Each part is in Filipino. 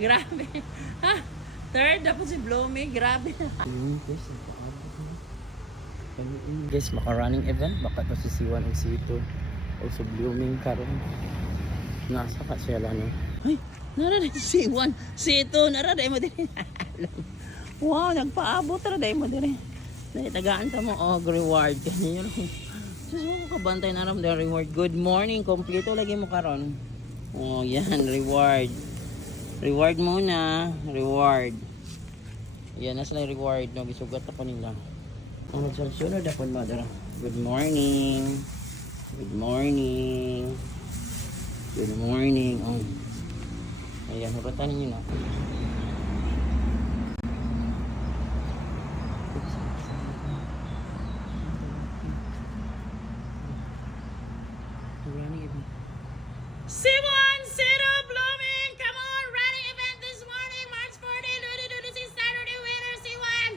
Grabe. Ha? Third, tapos si Blooming. Grabe. Guys, maka-running event. Baka ito si C1 and C2. Also Blooming karon. Nasa ka siya lang. Ay, naraday si C1. C2, naraday mo din. Wow, nagpaabot. Naraday mo din. Tagaan ta mo. Oh, reward. Ganyan yun. So, kabantay na rin reward. Good morning. Kompleto lagi mo karon. Oh, yan. Reward. Reward muna. Reward. Yan, nasa lang reward. No, gisugat ako nila. Ang sunod ako mother. Good morning. Good morning. Good morning. Oh. Ayan, huratan ninyo na. Running event. C1 Zero Blooming! Come on! Running event this morning, March 14, 2026, Saturday winner C1!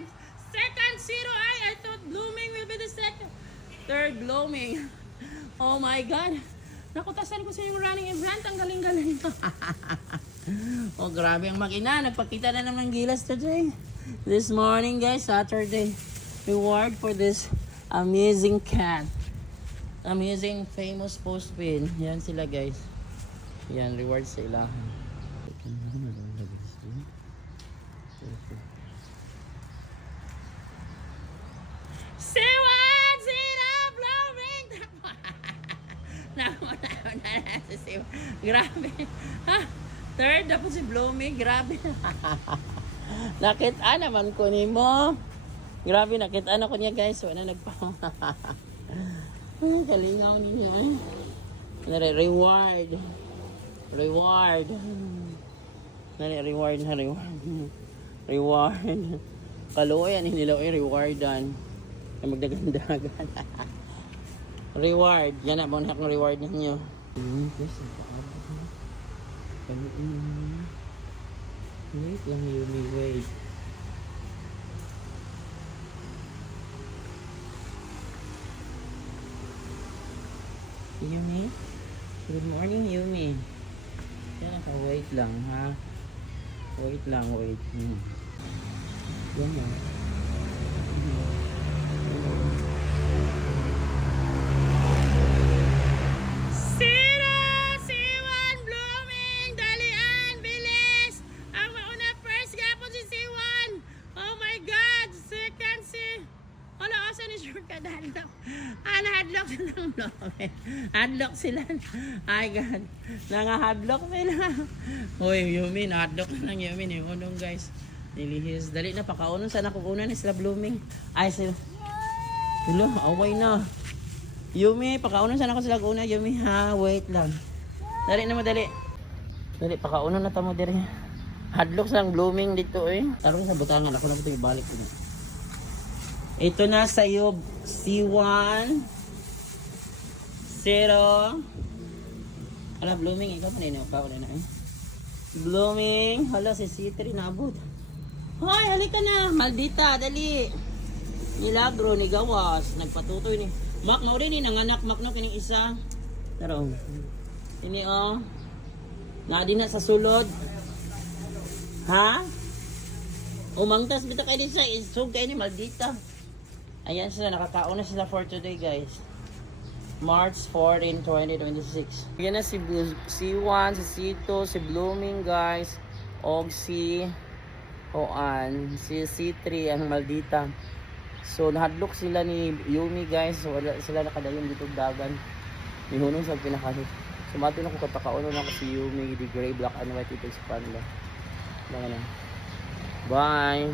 Second Zero I thought Blooming will be the second. Third Blooming. Oh my God! Nakutasan ko sa yung running event. Ang galing-galing. Oh, grabe ang makina. Nagpakita na naman ng gilas today. This morning, guys, Saturday. Reward for this amazing cat. Amazing famous postpin. Yan sila, guys. Yan, reward sa ilahan. C1 Zero Blooming! Grabe. Ha? Third, tapos si Blooming. Grabe. Nakita naman ko ni mo. Grabe, nakita na ko niya, guys. Wala nagpa. Ay, kalingaw niya. Reward. Reward. Reward na reward. Reward. Kaluoyan, hindi nila rewardan. Ay, magdagandagan. Reward. Yan na, muna akong reward ninyo. Wait lang, Yumi, wait. Yumi? Good morning, Yumi. Yan ako, wait lang, ha? Wait lang, wait. Yan lang. C1 Blooming! Dalian! Bilis! Ang mauna first gapon si C1! Oh my God! Second si... Wala, asa ni shortcut hadlock. Na-hadlock sila ng Blooming. Hadlock sila. Ay God. Nanga-hadlock sila. Uy, Yumi, na-hadlock na lang Yumi. Unong guys. Nilihis. Dali na, pakaunon. Sana kung una na sila Blooming. Ay, sila. Hello, away na. Yumi, pakaunon sana ko sila una. Yumi, ha? Wait lang. Dali na, madali. Dali, pakaunon na tamo diri. Hadlock silang Blooming dito eh. Tarong sa butangan. Ako na ito ibalik ko na. Ito na sa iyo, C1 Zero. Hala, Blooming. Ikaw paninaw pa. Wala na eh. Blooming. Hala, si C3 nabot. Hoy, halika na. Maldita, dali. Milagro ni Gawas. Nagpatutoy ni. Mak, mauri ni nanganak. Mak, no, kining isa. Taro. Ini, oh. Nadi na sa sulod. Ha? Umangtas bita kayo din sa isog kayo ni Maldita. Ayan sila, nakakaon na sila for today, guys. March 14, 2026. Yan na si C1, si C2, si Blooming, guys. Og si Hoan, si C3, ang Maldita. So, nahadlok sila ni Yumi, guys. So, wala sila nakadayon dito dagan. Nihunong sa pinakasit. Sumatin ako katakaon na ako si Yumi, the gray, black, and white, ito sa panda. Bye.